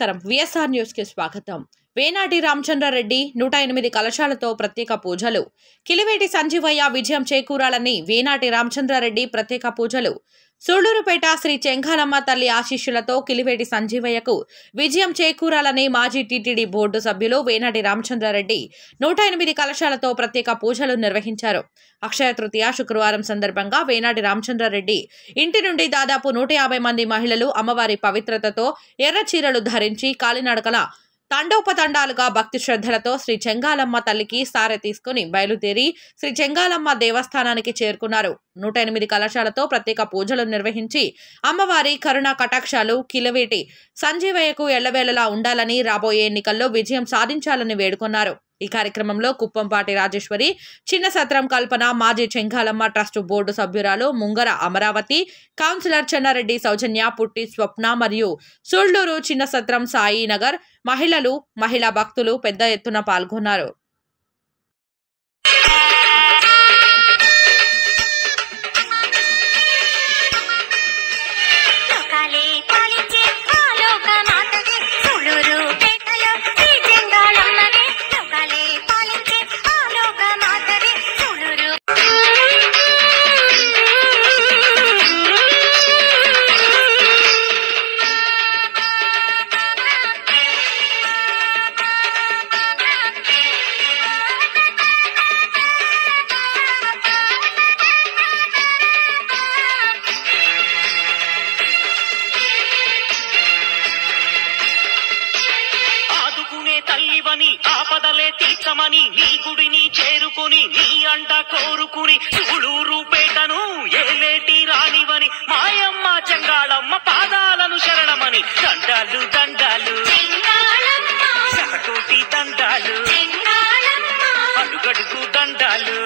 నమస్కారం VSR news కి స్వాగతం. వేనాటి రామచంద్రారెడ్డి 108 కలశాలతో ప్రత్యేక పూజలు. కిలివేటి సంజీవయ్య విజయం చేకూరాలని వేనాటి రామచంద్రారెడ్డి ప్రత్యేక పూజలు. సూళ్లూరుపేట శ్రీ చెంగాలమ్మ తల్లి ఆశీస్సులతో కిలివేటి సంజీవయ్యకు విజయం చేకూరాలని మాజీ టీటీడీ బోర్డు సభ్యులు వేనాటి రామచంద్రారెడ్డి 108 కలశాలతో ప్రత్యేక పూజలు నిర్వహించారు. అక్షయ తృతీయ శుక్రవారం సందర్భంగా వేనాటి రామచంద్రారెడ్డి ఇంటి నుండి దాదాపు 150 మంది మహిళలు అమ్మవారి పవిత్రతతో ఎర్ర చీరలు ధరించి కాలినడకల తండోపతండాలుగా భక్తి శ్రద్ధలతో శ్రీ చెంగాలమ్మ తల్లికి సారె తీసుకుని బయలుదేరి శ్రీ చెంగాలమ్మ దేవస్థానానికి చేరుకున్నారు. 108 కలశాలతో ప్రత్యేక పూజలు నిర్వహించి అమ్మవారి కరుణా కటాక్షాలు కిలివేటి సంజీవయ్యకు ఎల్లవేళలా ఉండాలని, రాబోయే ఎన్నికల్లో విజయం సాధించాలని వేడుకున్నారు. ఈ కార్యక్రమంలో కుప్పంపాటి రాజేశ్వరి, చిన్న సత్రం కల్పన, మాజీ చెంగాలమ్మ ట్రస్ట్ బోర్డు సభ్యురాలు ముంగర అమరావతి, కౌన్సిలర్ చెన్నారెడ్డి సౌజన్య, పుట్టి స్వప్న మరియు సూళ్లూరు చిన్న సత్రం సాయి నగర్ మహిళలు, మహిళా భక్తులు పెద్ద ఎత్తున పాల్గొన్నారు. తల్లివని ఆపదలే తీర్చమని నీ గుడిని చేరుకుని నీ అంట కోరుకుని సూళ్లూరుపేటను ఏలేటి రానివని మాయమ్మ చెంగాళమ్మ పాదాలను శరణమని దండాలు దండాలు శతకోటి దండాలు అడుగడుగు దండాలు.